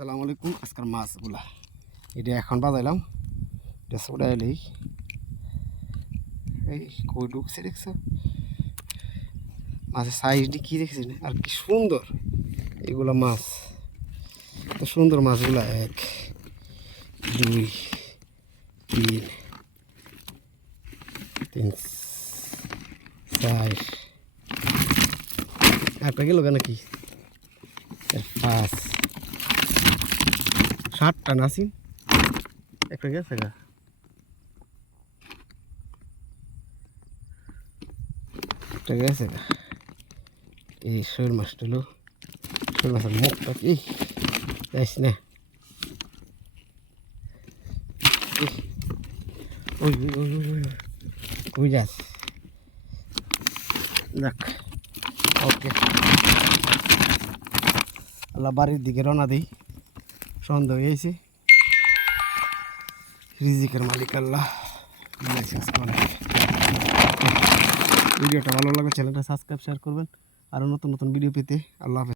আসসালামু আলাইকুম, আজকের মাছগুলা এটা এখন বাজাইলাম, এটা সোডা এলেই। এই কই ঢুকছে দেখছ? মাছের সাইজটি কি না? আর কি সুন্দর। এগুলো মাছ। তো সুন্দর মাছগুলা, এক, দুই, তিন তিন, চার। একটা গেল কেন কি পাঁচ। সাতটা নাসিন একটা গেছে গা। একটা গেছে গা। এই শোল মাছটা হলো শোল মাছের মুখটা কি? যাইস না। ওই দেখ। ওকে। আল্লাহ বাড়ির দিকে রওনা দিই। সন্ধ্যা হয়ে গেছে রিজিকের মালিক আল্লাহ। ভিডিওটা ভালো লাগলে চ্যানেলটা সাবস্ক্রাইব শেয়ার করবেন। আরও নতুন নতুন ভিডিও পেতে আল্লাহ হাফেজ।